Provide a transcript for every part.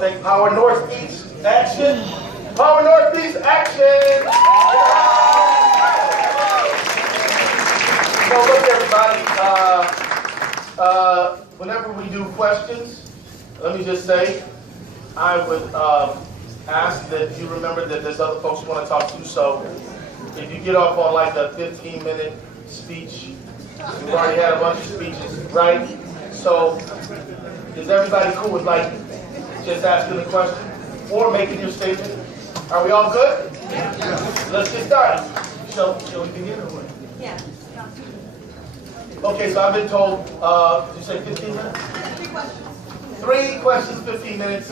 want to thank Power Northeast Action. Power Northeast Action! So look, everybody, whenever we do questions, let me just say, I would ask that you remember that there's other folks you want to talk to, so if you get off on like a 15-minute speech, we've already had a bunch of speeches, right? So, is everybody cool with like just asking the question or making your statement? Are we all good? Yeah. Let's get started. Shall we begin or what? Yeah. Okay, so I've been told, did you say 15 minutes? 3 questions. 3 questions, 15 minutes,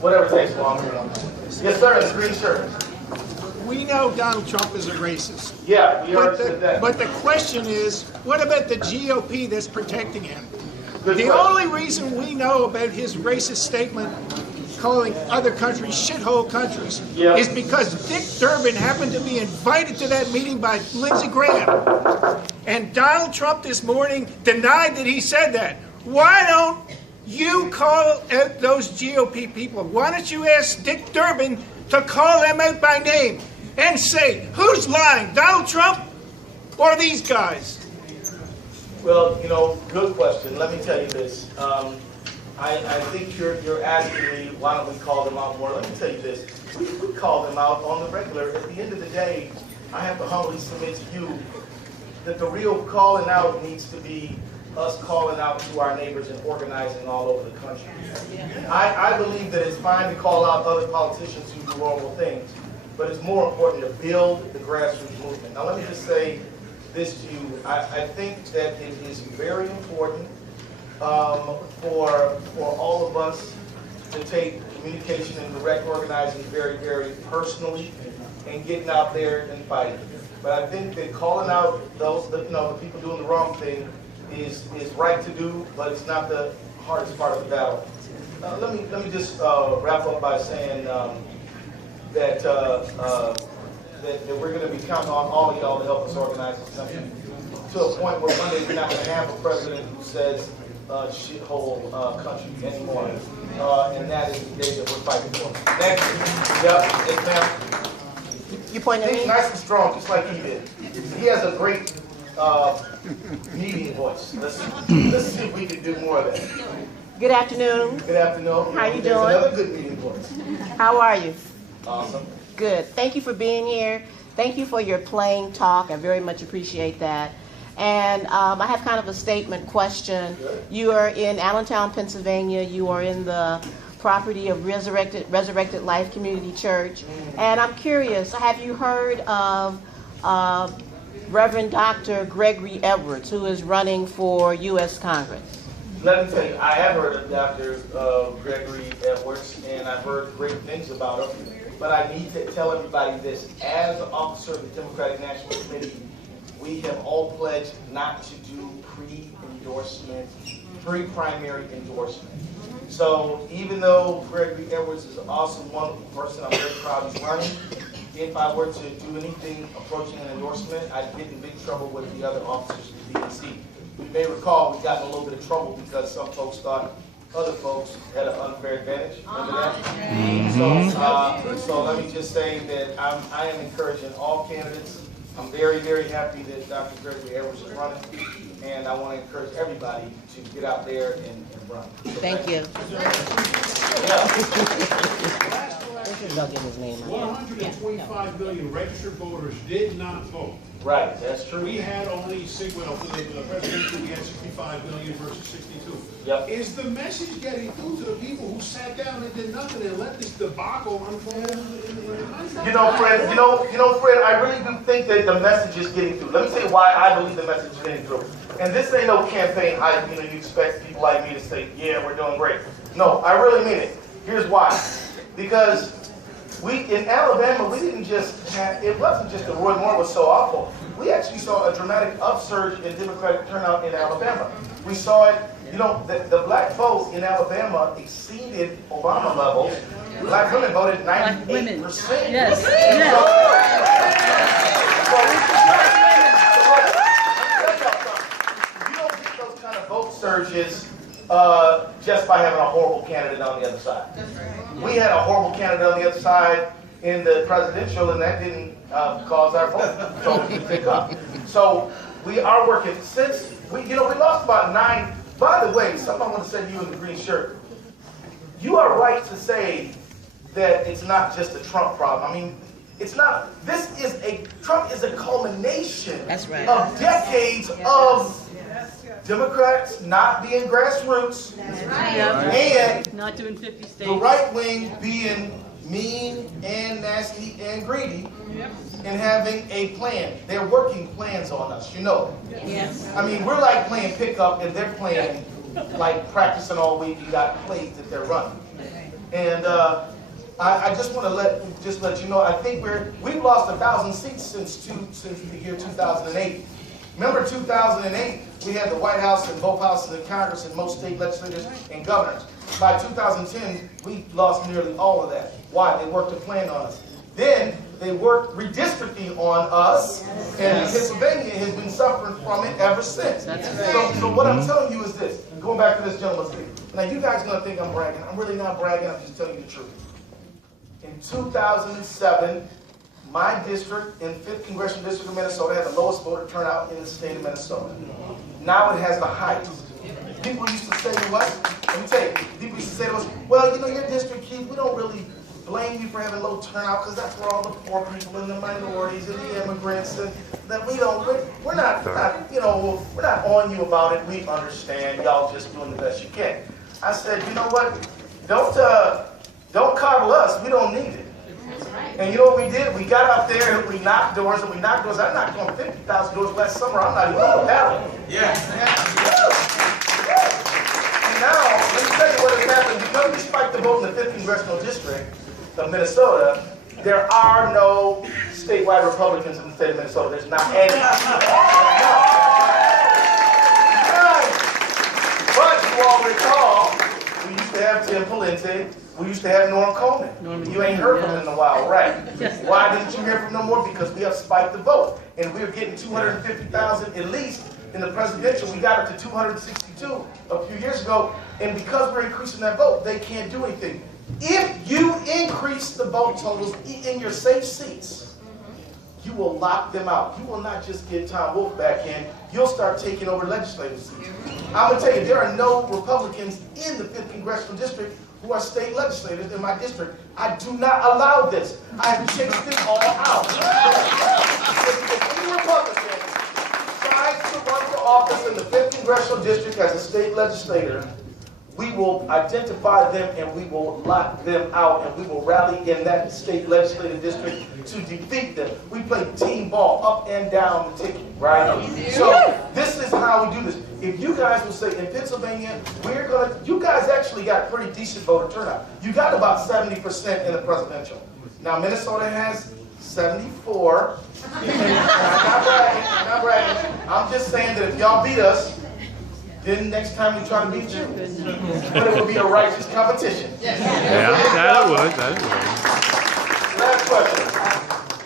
whatever takes longer. Yes, sir, in the green shirt. We know Donald Trump is a racist. Yeah, we already said that. But the question is, what about the GOP that's protecting him? Good The question. only reason we know about his racist statement calling other countries shithole countries is because Dick Durbin happened to be invited to that meeting by Lindsey Graham. And Donald Trump this morning denied that he said that. Why don't you call out those GOP people? Why don't you ask Dick Durbin to call them out by name and say, who's lying, Donald Trump or these guys? Well, you know, good question. Let me tell you this. I think you're asking me, why don't we call them out more? Let me tell you this. We call them out on the regular. At the end of the day, I have to humbly submit to you that the real calling out needs to be us calling out to our neighbors and organizing all over the country. I believe that it's fine to call out other politicians who do horrible things, but it's more important to build the grassroots movement. Now let me just say this to you. I think that it is very important for all of us to take communication and direct organizing very, very personally and getting out there and fighting. But I think that calling out those, the people doing the wrong thing is right to do, but it's not the hardest part of the battle. Let me just wrap up by saying that we're going to be counting on all of y'all to help us organize this country to a point where one day we're not going to have a president who says shithole country anymore, and that is the day that we're fighting for. Thank you. Yep, yes, ma'am. You pointing at me? He's nice and strong, just like he did. He has a great meeting voice. Let's see if we can do more of that. Good afternoon. Good afternoon. How you There's doing? another good meeting voice. How are you? Awesome. Good. Thank you for being here. Thank you for your plain talk. I very much appreciate that. And I have kind of a statement question. Good. You are in Allentown, Pennsylvania. You are in the property of Resurrected Life Community Church. And I'm curious, have you heard of Reverend Dr. Gregory Edwards, who is running for U.S. Congress? Let me tell you, I have heard of Dr. Gregory Edwards, and I've heard great things about him. But I need to tell everybody this. As an officer of the Democratic National Committee, we have all pledged not to do pre-primary endorsement. So even though Gregory Edwards is an awesome, wonderful person, I'm very proud he's running. If I were to do anything approaching an endorsement, I'd get in big trouble with the other officers of the DNC. You may recall we got in a little bit of trouble because some folks thought other folks had an unfair advantage. Remember that? So let me just say that I am encouraging all candidates. I'm very, very happy that Dr. Gregory Edwards is running, and I want to encourage everybody to get out there and run. So Thank you. Last question. 125 million registered voters did not vote. Right, that's true. We had only, for the presidential, we had 65 million versus 62. Yep. Is the message getting through to the people who sat down and did nothing and let this debacle unfold? You know, Fred, I really do think that the message is getting through. Let me tell you why I believe the message is getting through. And this ain't no campaign hype, you expect people like me to say, yeah, we're doing great. No, I really mean it. Here's why. Because in Alabama, we didn't just have, it wasn't just that Roy Moore was so awful. We actually saw a dramatic upsurge in Democratic turnout in Alabama. We saw it, the black vote in Alabama exceeded Obama levels. Black women voted 98%. Yes. You don't get those kind of vote surges just by having a horrible candidate on the other side. We had a horrible candidate on the other side in the presidential, and that didn't cause our vote to pick up. So we are working since we lost about 9. By the way, something I want to say to you in the green shirt. You are right to say that it's not just a Trump problem. I mean, it's not. Trump is a culmination of decades of Democrats not being grassroots, and not doing 50 states. The right wing being mean and nasty and greedy, and having a plan. They're working plans on us, you know. Yes. I mean, we're like playing pickup, and they're playing like practicing all week. You got plays that they're running, and I just want to let you know. I think we've lost 1,000 seats since the year 2008. Remember 2008, we had the White House and both houses of Congress and most state legislators and governors. By 2010, we lost nearly all of that. Why? They worked a plan on us. Then they worked redistricting on us, and Pennsylvania has been suffering from it ever since. That's right. So what I'm telling you is this, going back to this gentleman's thing. Now you guys are going to think I'm bragging. I'm really not bragging, I'm just telling you the truth. In 2007, my district in 5th Congressional District of Minnesota had the lowest voter turnout in the state of Minnesota. Now it has the highest. People used to say to us, let me tell you, people used to say to us, well, you know, your district, Keith, we don't really blame you for having low turnout because that's where all the poor people and the minorities and the immigrants, and that we're not on you about it. We understand. Y'all just doing the best you can. I said, you know what? Don't coddle us. We don't need it. And you know what we did? We got out there and we knocked doors and we knocked doors. I knocked on 50,000 doors last summer. I'm not even on the ballot. Yeah. And now, let me tell you what has happened. Because we spiked the vote in the 5th Congressional District of Minnesota, there are no statewide Republicans in the state of Minnesota. There's not any. But you all recall, we used to have Tim Pawlenty. We used to have Norm Coleman. You ain't heard from him in a while, right? Why didn't you hear from him no more? Because we have spiked the vote. And we're getting 250,000 at least in the presidential. We got it to 262 a few years ago. And because we're increasing that vote, they can't do anything. If you increase the vote totals in your safe seats, you will lock them out. You will not just get Tom Wolf back in. You'll start taking over legislative seats. I'm going to tell you, there are no Republicans in the 5th Congressional District who are state legislators in my district. I do not allow this. I have chased them all out. If any Republican tries to run for office in the 5th Congressional District as a state legislator, we will identify them and we will lock them out and we will rally in that state legislative district to defeat them. We play team ball up and down the ticket, right? So this is how we do this. If you guys will say in Pennsylvania, you guys actually got pretty decent voter turnout. You got about 70% in the presidential. Now Minnesota has 74. I'm not bragging. I'm just saying that if y'all beat us, then next time we try to beat you. But it would be a righteous competition. Yeah, that it would. Last question.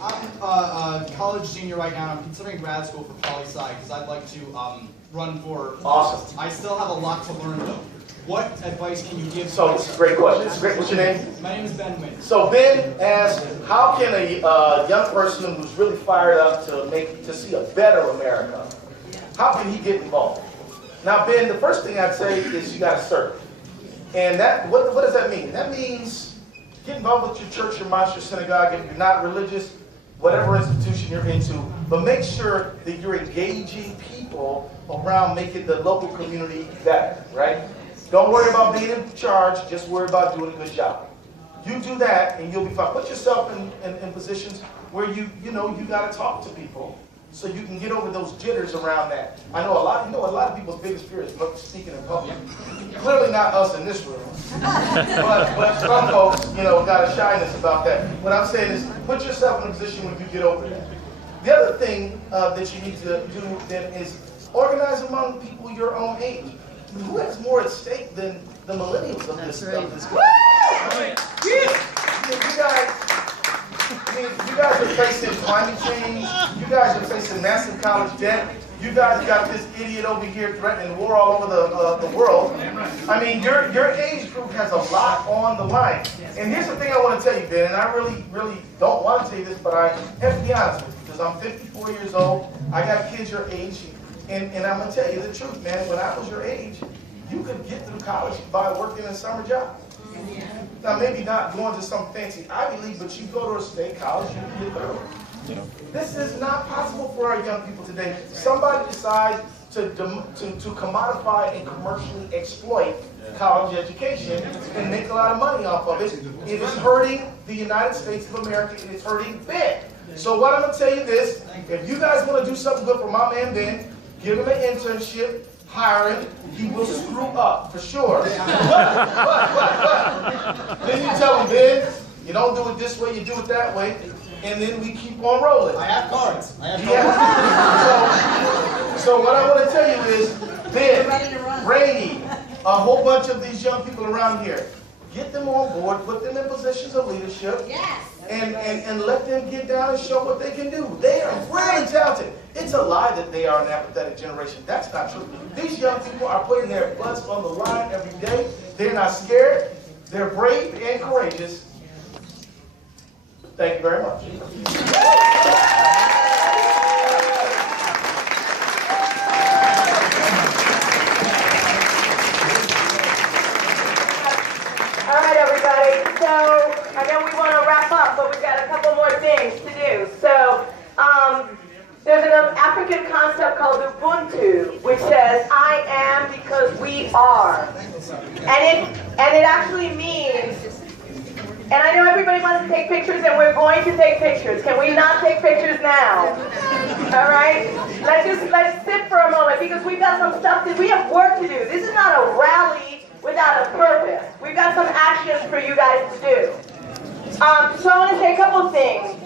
I'm a college senior right now, and I'm considering grad school for poli-sci because I'd like to run for... Awesome. I still have a lot to learn, though. What advice can you give? So it's a great question. It's great. What's your name? My name is Ben Wynn. So Ben asked, how can a young person who's really fired up to see a better America, how can he get involved? Now, Ben, the first thing I'd say is you got to serve. And what does that mean? That means get involved with your church, your mosque, your synagogue. If you're not religious, whatever institution you're into, but make sure that you're engaging people around making the local community better, right? Don't worry about being in charge, just worry about doing a good job. You do that and you'll be fine. Put yourself in positions where you got to talk to people so you can get over those jitters around that. I know a lot of people's biggest fear is speaking in public. Clearly not us in this room. But some folks, got a shyness about that. What I'm saying is put yourself in a position where you get over that. The other thing that you need to do then is organize among people your own age. Who has more at stake than the millennials of this stuff? You guys are facing climate change. You guys are facing massive college debt. You guys got this idiot over here threatening war all over the world. I mean, your age group has a lot on the line. And here's the thing I want to tell you, Ben, and I really don't want to tell you this, but I have to be honest with you, because I'm 54 years old, I got kids your age, and I'm going to tell you the truth, man. When I was your age, you could get through college by working a summer job. Now, maybe not going to some fancy Ivy League, but you go to a state college, you can get through. This is not possible for our young people today. Somebody decides to commodify and commercially exploit college education and make a lot of money off of it. It is hurting the United States of America. It is hurting Ben. So what I'm going to tell you this, if you guys want to do something good for my man Ben, give him an internship, hire him. He will screw up, for sure. But. Then you tell him, Ben, you don't do it this way, you do it that way. And then we keep on rolling. I have cards. So what I want to tell you is, Ben, Brady, a whole bunch of these young people around here, get them on board, put them in positions of leadership, and let them get down and show what they can do. They are really talented. It's a lie that they are an apathetic generation. That's not true. These young people are putting their butts on the line every day. They're not scared. They're brave and courageous. Thank you very much. All right, everybody. So I know we want to wrap up, but we've got a couple more things to do. So there's an African concept called Ubuntu, which says "I am because we are," and it actually means. And I know everybody wants to take pictures, and we're going to take pictures. Can we not take pictures now? All right? Let's sit for a moment, because we've got some stuff that we have work to do. This is not a rally without a purpose. We've got some actions for you guys to do. So I want to say a couple things.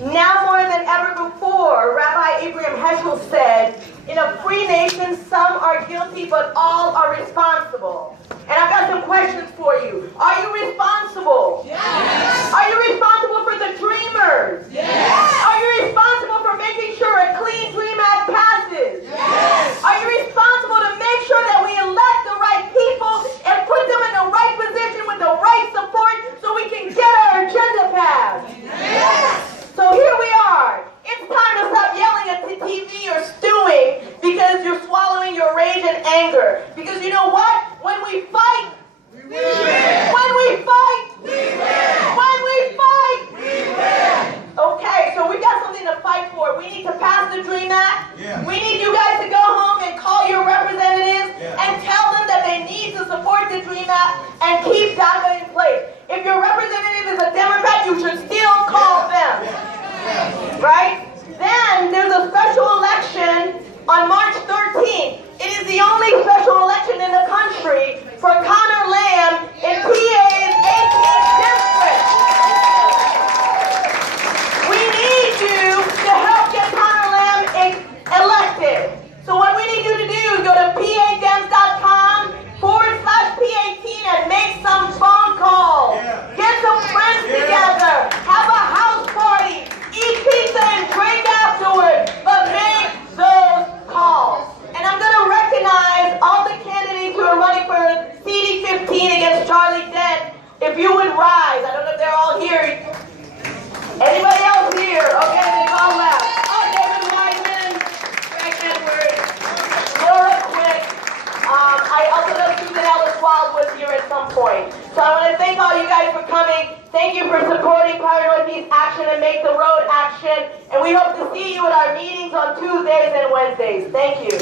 Now more than ever before, Rabbi Abraham Heschel said, in a free nation, some are guilty, but all are responsible. And I've got some questions for you. Are you responsible? Yes. Are you responsible for the dreamers? Yes. Are you responsible for making sure a clean Dream Act passes? Yes. Are you responsible to make sure that we elect the right people and put them in the right position with the right support so we can get our agenda passed? Yes. So here we are. It's time to stop yelling at the TV or stewing because you're swallowing your rage and anger. Because you know what? When we fight, we win. When we fight, we win. When we fight, we win. Okay, so we've got something to fight for. We need to pass the Dream Act. Yeah. We need you guys to go home and call your representatives and tell them that they need to support the Dream Act and keep DACA in place. If your representative is a Democrat, you should still call them. Right? Then there's a special election on March 13th. It is the only special election in the country for Connor Lamb in PA's 18th district. We need you to help get Connor Lamb elected. So what we need you to do is go to padems.com/P18 and make some phone calls. Get some friends together. Have a house party. Eat pizza and drink afterwards. But make those calls. And I'm going to recognize all the candidates who are running for CD15 against Charlie Dent. If you would rise. I don't know if they're all here. Anybody else here? Okay, they've all left. Oh, David Wiseman, Greg Edwards, Laura Quick. I also know Susan Ellis-Wild was here at some point. So I want to thank all you guys for coming. Thank you for supporting Power Northeast Action and Make the Road Action. And we hope to see you at our meetings on Tuesdays and Wednesdays. Thank you.